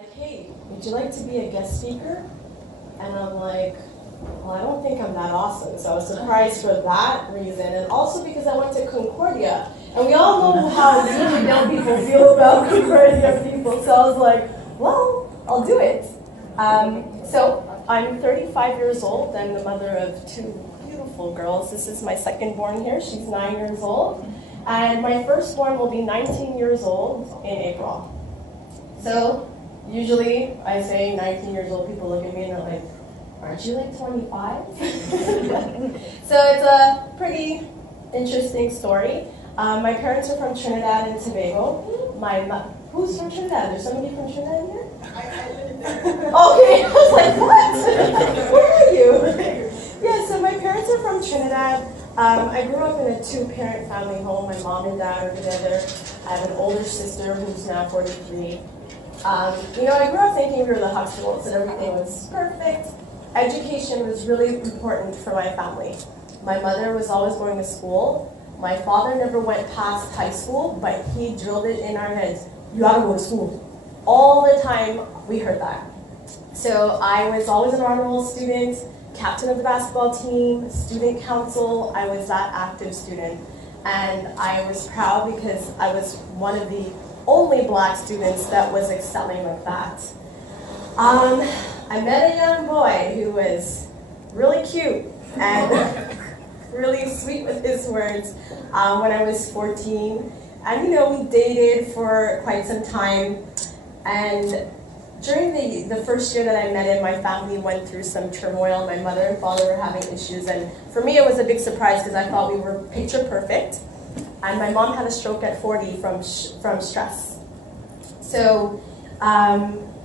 Like, hey, would you like to be a guest speaker? And I'm like, well, I don't think I'm that awesome. So I was surprised for that reason. And also because I went to Concordia. And we all know how really young people feel about Concordia people. So I was like, well, I'll do it. So I'm 35 years old. I'm the mother of two beautiful girls. This is my second born here. She's 9 years old. And my firstborn will be 19 years old in April. So usually I say 19 years old, people look at me and they're like, aren't you like 25? So it's a pretty interesting story. My parents are from Trinidad and Tobago. Who's from Trinidad? There's somebody from Trinidad in here? I live there. Okay, I was like, what? Where are you? Yeah, so my parents are from Trinidad. I grew up in a two-parent family home. My mom and dad are together. I have an older sister who's now 43. I grew up thinking we were the Huxtables and everything was perfect. Education was really important for my family. My mother was always going to school. My father never went past high school, but he drilled it in our heads. You gotta go to school. All the time, we heard that. So I was always an honor roll student, captain of the basketball team, student council. I was that active student. And I was proud because I was one of the only black students that was excelling like that. I met a young boy who was really cute and really sweet with his words when I was 14. And we dated for quite some time. And during the first year that I met him, my family went through some turmoil. My mother and father were having issues. And for me, it was a big surprise because I thought we were picture perfect. And my mom had a stroke at 40 from stress. So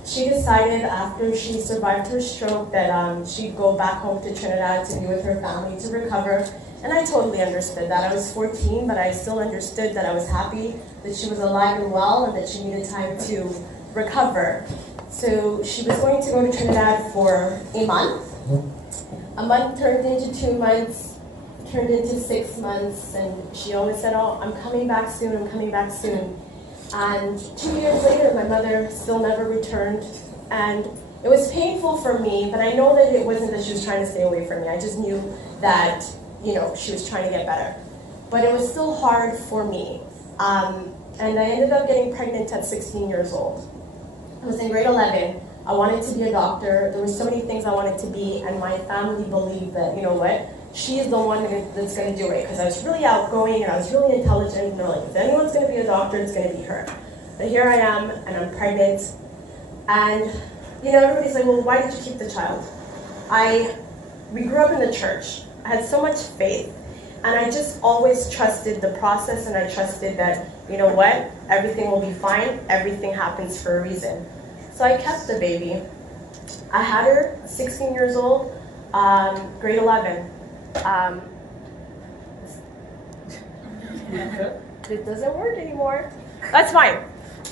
she decided after she survived her stroke that she'd go back home to Trinidad to be with her family to recover. And I totally understood that. I was 14, but I still understood that I was happy that she was alive and well and that she needed time to recover. So she was going to go to Trinidad for a month. A month turned into 2 months, turned into 6 months, and she always said, oh, I'm coming back soon, I'm coming back soon. And 2 years later, my mother still never returned. And it was painful for me, but I know that it wasn't that she was trying to stay away from me. I just knew that, she was trying to get better. But it was still hard for me. And I ended up getting pregnant at 16 years old. I was in grade 11. I wanted to be a doctor. There were so many things I wanted to be, and my family believed that, she is the one that's going to do it, because I was really outgoing and I was really intelligent, and they're like, if anyone's going to be a doctor, it's going to be her. But here I am, and I'm pregnant, and everybody's like, well, why did you keep the child? We grew up in the church. I had so much faith, and I just always trusted the process, and I trusted that, everything will be fine, everything happens for a reason. So I kept the baby. I had her, 16 years old, grade 11. It doesn't work anymore. That's fine.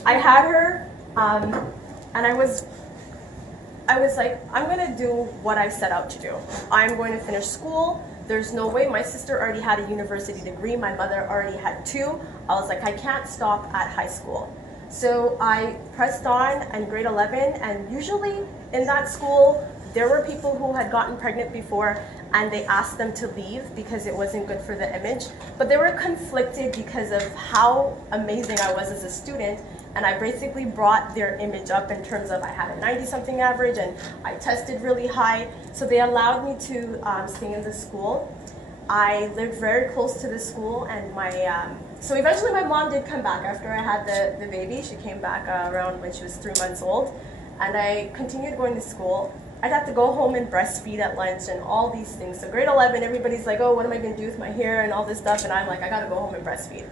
I had her, and I was like, I'm gonna do what I set out to do. I'm going to finish school. There's no way. My sister already had a university degree. My mother already had 2. I was like, I can't stop at high school. So I pressed on in grade 11, and usually in that school, there were people who had gotten pregnant before, and they asked them to leave because it wasn't good for the image. But they were conflicted because of how amazing I was as a student, and I basically brought their image up in terms of I had a 90-something average, and I tested really high. So they allowed me to stay in the school. I lived very close to the school, and so eventually my mom did come back after I had the baby. She came back around when she was 3 months old, and I continued going to school. I got to go home and breastfeed at lunch and all these things. So grade 11, everybody's like, oh, what am I gonna do with my hair and all this stuff? And I'm like, I gotta go home and breastfeed.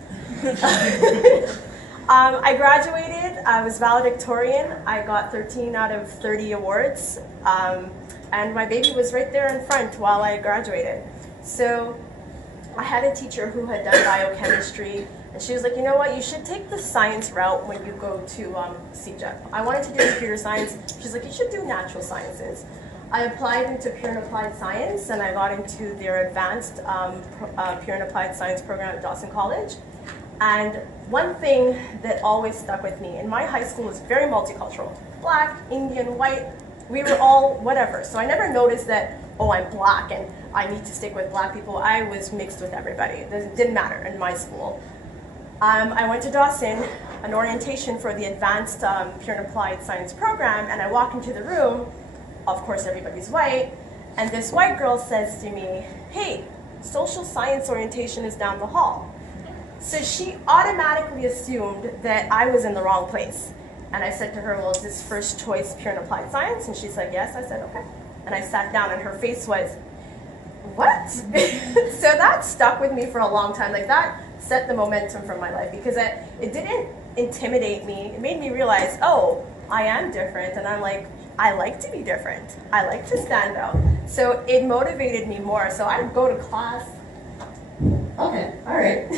I graduated, I was valedictorian. I got 13 out of 30 awards. And my baby was right there in front while I graduated. So I had a teacher who had done biochemistry, and she was like, you know what, you should take the science route when you go to CJEP. I wanted to do computer science. She's like, you should do natural sciences. I applied into pure and applied science, and I got into their advanced pure and applied science program at Dawson College. And one thing that always stuck with me, in my high school was very multicultural. Black, Indian, white, we were all whatever. So I never noticed that, oh, I'm black and I need to stick with black people. I was mixed with everybody. It didn't matter in my school. I went to Dawson, an orientation for the advanced pure and applied science program, and I walk into the room. Of course, everybody's white. And this white girl says to me, hey, social science orientation is down the hall. So she automatically assumed that I was in the wrong place. And I said to her, well, is this first choice pure and applied science? And she said, yes. I said, okay. And I sat down and her face was, what? So that stuck with me for a long time. Like that set the momentum for my life because it didn't intimidate me. It made me realize, oh, I am different. And I'm like, I like to be different. I like to stand out. So it motivated me more. So I'd go to class. Okay, all right.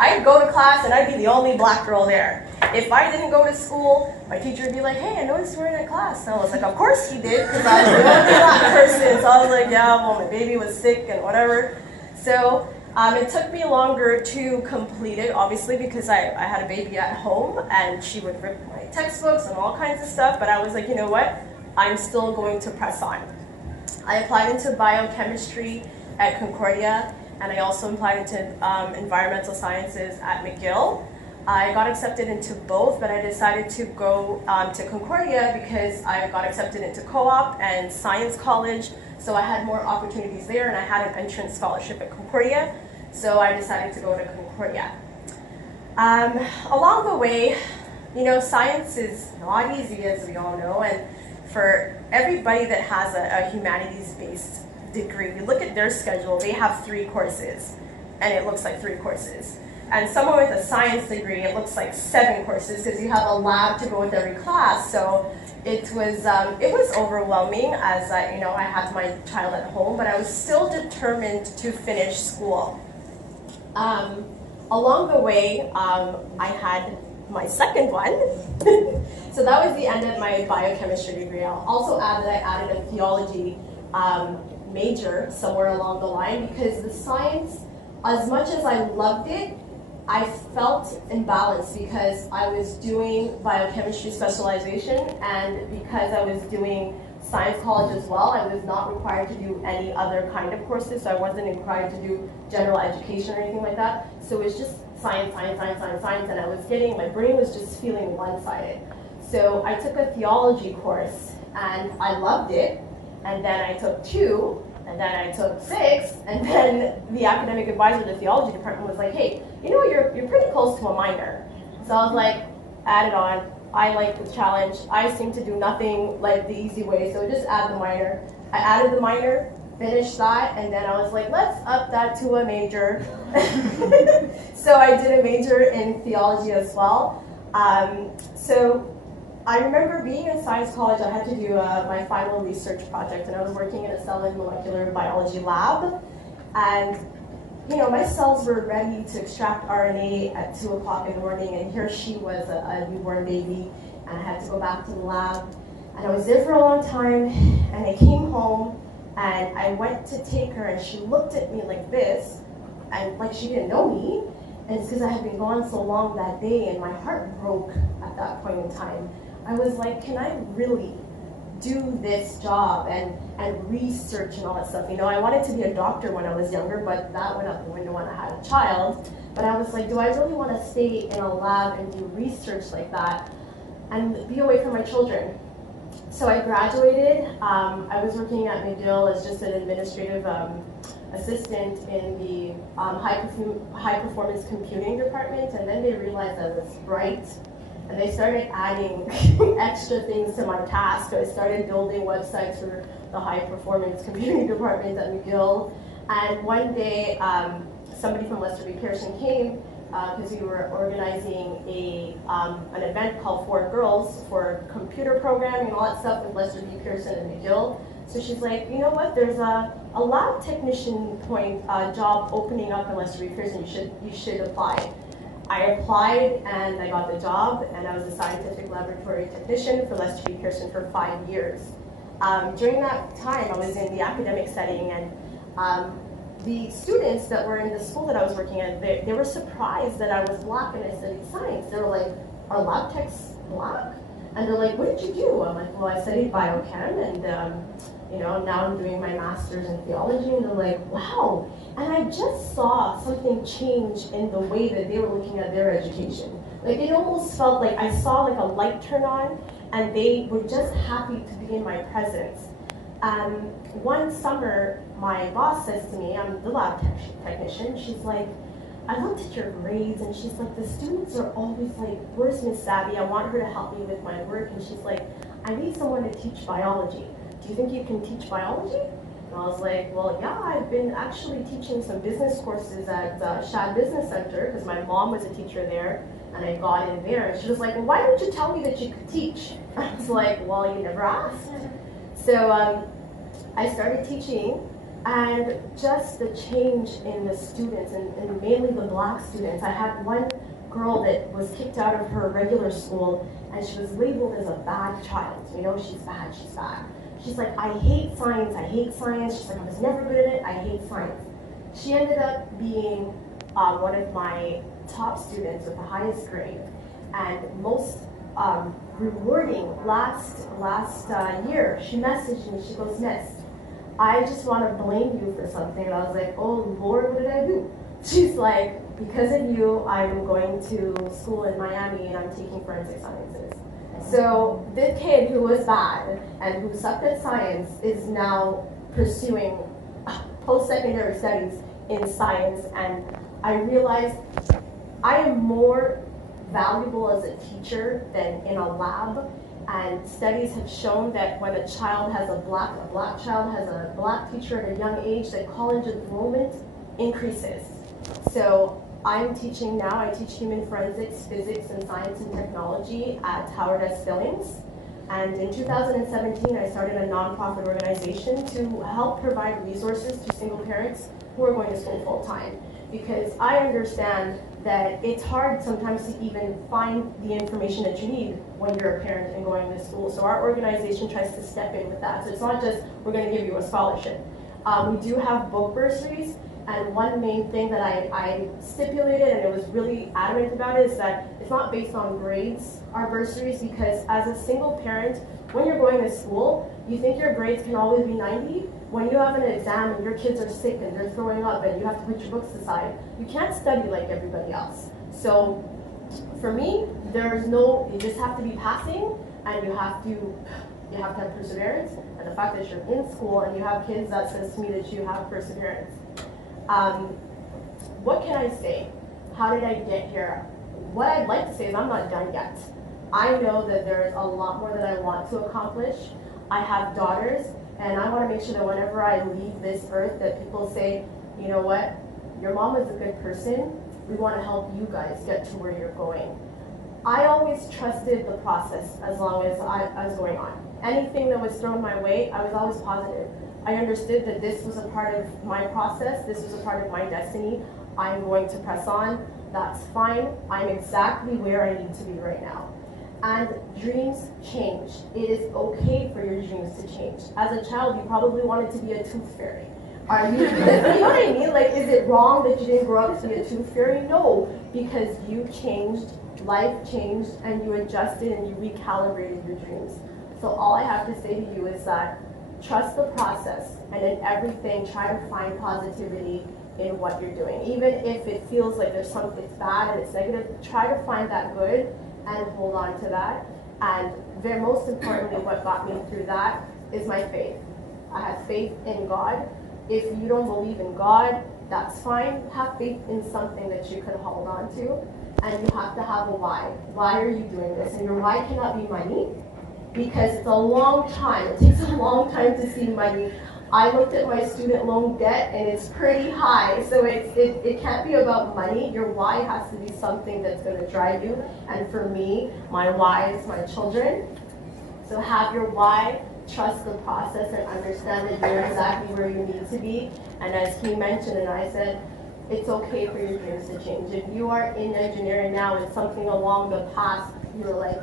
I'd go to class and I'd be the only black girl there. If I didn't go to school, my teacher would be like, hey, I noticed you were in a class. And I was like, of course he did, because I was the only black person. So I was like, yeah, well, my baby was sick and whatever. So it took me longer to complete it, obviously, because I had a baby at home and she would rip my textbooks and all kinds of stuff. But I was like, you know what? I'm still going to press on. I applied into biochemistry at Concordia, and I also applied into environmental sciences at McGill. I got accepted into both, but I decided to go to Concordia because I got accepted into co-op and science college, so I had more opportunities there, and I had an entrance scholarship at Concordia, so I decided to go to Concordia. Along the way, you know, science is not easy, as we all know, and for everybody that has a humanities-based degree, you look at their schedule, they have 3 courses, and it looks like 3 courses. And someone with a science degree, it looks like 7 courses because you have a lab to go with every class. So it was overwhelming as I had my child at home, but I was still determined to finish school. Along the way, I had my second one. So that was the end of my biochemistry degree. I'll also add that I added a theology major somewhere along the line because the science, as much as I loved it, I felt imbalanced because I was doing biochemistry specialization and because I was doing science college as well, I was not required to do any other kind of courses, so I wasn't required to do general education or anything like that. So it was just science, science, science, science, science, and I was my brain was just feeling one-sided. So I took a theology course and I loved it, and then I took 2, and then I took 6, and then the academic advisor of the theology department was like, hey, you know, you're pretty close to a minor. So I was like, add it on. I like the challenge. I seem to do nothing like the easy way, so just add the minor. I added the minor, finished that, and then I was like, let's up that to a major. So I did a major in theology as well. So I remember being in science college, I had to do my final research project, and I was working in a cell and molecular biology lab. And you know, my cells were ready to extract RNA at 2 o'clock in the morning, and here she was, a newborn baby, and I had to go back to the lab. And I was there for a long time, and I came home, and I went to take her, and she looked at me like this, and like she didn't know me. And it's because I had been gone so long that day, and my heart broke at that point in time. I was like, can I really do this job and research and all that stuff? You know, I wanted to be a doctor when I was younger, but that went out the window when I had a child. But I was like, do I really want to stay in a lab and do research like that and be away from my children? So I graduated. I was working at McGill as just an administrative assistant in the high performance computing department, and then they realized I was bright. And they started adding extra things to my task. So I started building websites for the high-performance computing department at McGill. And one day, somebody from Lester B. Pearson came because we were organizing an event called For Girls for computer programming and all that stuff with Lester B. Pearson and McGill. So she's like, you know what? There's a lab technician job opening up in Lester B. Pearson. You should apply. I applied and I got the job, and I was a scientific laboratory technician for Lester B. Pearson for 5 years. During that time, I was in the academic setting, and the students that were in the school that I was working at, they were surprised that I was Black and I studied science. They were like, are lab techs Black? And they're like, what did you do? I'm like, well, I studied biochem, and now I'm doing my master's in theology. And they're like, wow. And I just saw something change in the way that they were looking at their education. Like, it almost felt like I saw like a light turn on, and they were just happy to be in my presence. One summer, my boss says to me, I'm the lab technician, she's like, I looked at your grades, and she's like, the students are always like, where's Miss Sabi? I want her to help me with my work. And she's like, I need someone to teach biology. Do you think you can teach biology? And I was like, well, yeah, I've been actually teaching some business courses at Shad Business Center, because my mom was a teacher there, and I got in there. And she was like, well, why didn't you tell me that you could teach? I was like, well, you never asked. So I started teaching, and just the change in the students, and mainly the Black students. I had one girl that was kicked out of her regular school, and she was labeled as a bad child. She's bad, she's bad. She's like, I hate science, I hate science. She's like, I was never good at it, I hate science. She ended up being one of my top students with the highest grade, and most rewarding last year. She messaged me, she goes, Miss, I just want to blame you for something. And I was like, oh Lord, what did I do? She's like, because of you, I'm going to school in Miami and I'm taking forensic sciences. So this kid who was bad and who sucked at science is now pursuing post-secondary studies in science, and I realized I am more valuable as a teacher than in a lab. And studies have shown that when a child has a black child has a Black teacher at a young age, that college enrollment increases. So I'm teaching now, I teach human forensics, physics, and science and technology at Howard S. Billings. And in 2017, I started a nonprofit organization to help provide resources to single parents who are going to school full time. Because I understand that it's hard sometimes to even find the information that you need when you're a parent and going to school. So our organization tries to step in with that. So it's not just, we're going to give you a scholarship. We do have book bursaries, and one main thing that I stipulated, and it was really adamant about it, is that it's not based on grades, our bursaries, because as a single parent, when you're going to school, you think your grades can always be 90. When you have an exam and your kids are sick and they're throwing up and you have to put your books aside, you can't study like everybody else. So for me, you just have to be passing, and you have to have perseverance. And the fact that you're in school and you have kids, that says to me that you have perseverance. What can I say? How did I get here? What I'd like to say is I'm not done yet. I know that there's a lot more that I want to accomplish. I have daughters, and I want to make sure that whenever I leave this earth, that people say, you know what, your mom is a good person. We want to help you guys get to where you're going. I always trusted the process as long as I was going on. Anything that was thrown my way, I was always positive. I understood that this was a part of my process, this was a part of my destiny. I'm going to press on, that's fine. I'm exactly where I need to be right now. And dreams change. It is okay for your dreams to change. As a child, you probably wanted to be a tooth fairy. Are you, you know what I mean? Like, is it wrong that you didn't grow up to be a tooth fairy? No, because you changed, life changed, and you adjusted and you recalibrated your dreams. So all I have to say to you is that trust the process, and in everything, try to find positivity in what you're doing. Even if it feels like there's something that's bad and it's negative, try to find that good and hold on to that. And most importantly, what got me through that is my faith. I had faith in God. If you don't believe in God, that's fine. Have faith in something that you can hold on to, and you have to have a why. Why are you doing this? And your why cannot be money, because it's a long time. It takes a long time to see money. I looked at my student loan debt, and it's pretty high, so it can't be about money. Your why has to be something that's going to drive you, and for me, my why is my children. So have your why, trust the process, and understand that you're exactly where you need to be. And as he mentioned, and I said, it's okay for your dreams to change. If you are in engineering now and something along the path, you're like,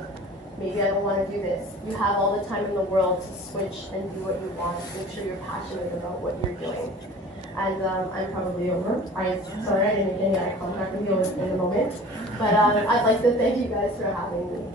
maybe I don't want to do this. You have all the time in the world to switch and do what you want. Make sure you're passionate about what you're doing. and I'm probably over. I'm sorry I didn't make any eye contact with you in the moment, but I'd like to thank you guys for having me.